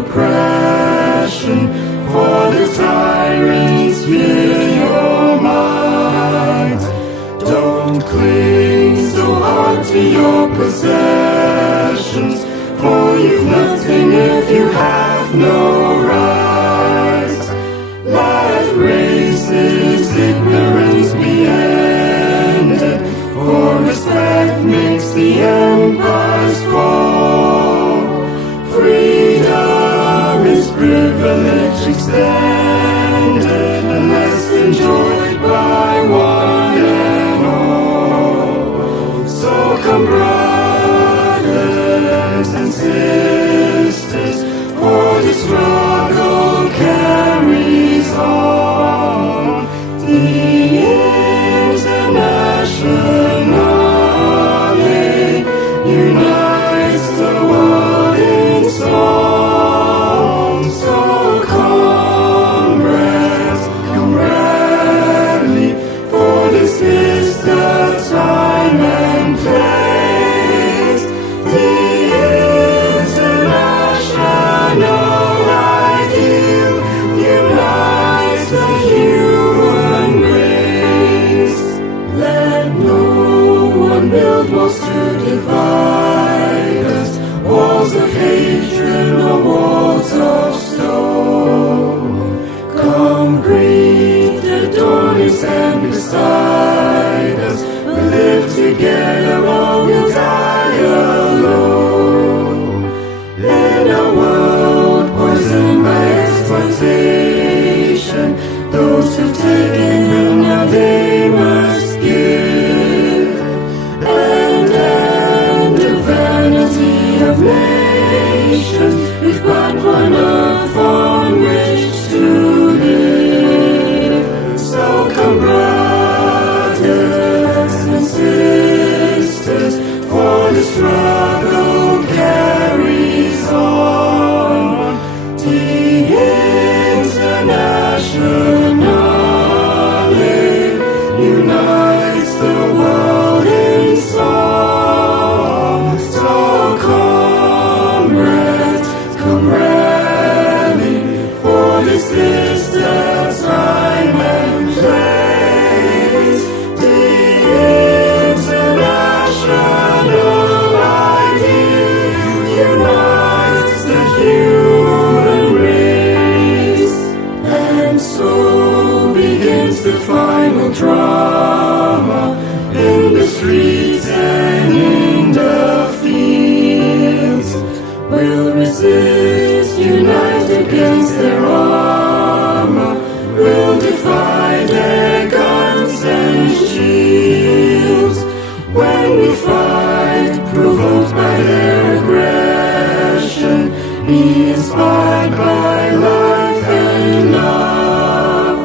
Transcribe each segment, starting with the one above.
oppression, for the tyrants fear your might. Don't cling so hard to your possessions, for you've nothing if you have no right. Let racist ignorance be ended, for respect makes the empires fall. Freedom is privilege extended, unless enjoyed by one and all. So come, brothers and sisters, for the struggle carries on. The Internationale unites the world in song. So comrades, come rally, for this is the time and place. The international ideal unites the human race. Let no one build walls to divide us, walls of hatred, no walls of stone. Come greet the dawn and stand beside us. We live together or we'll die alone. In a world poisoned by exploitation, those who've taken will now they must give. And end the vanity of nations, we've got one earth on which to live. So come, brothers and sisters, for the struggle carries on. The Internationale unites the world in song. So comrades, come rally, for this is the time and place. The international ideal unites the human race. And so begins the final drama, in the streets and in the fields. We'll resist, unite against their armor. We'll defy their guns and shields. When we fight, provoked by their aggression, be inspired by life and love.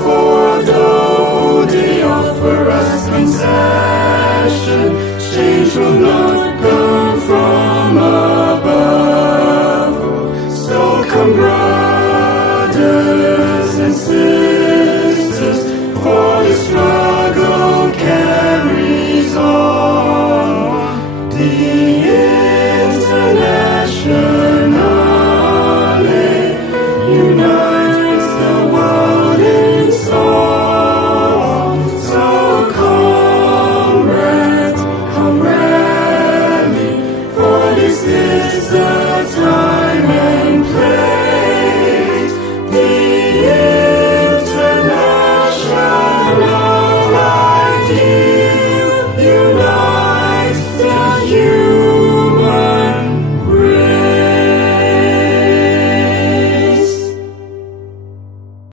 For though they offer us concession, change will not come from above. So come, brothers and sisters,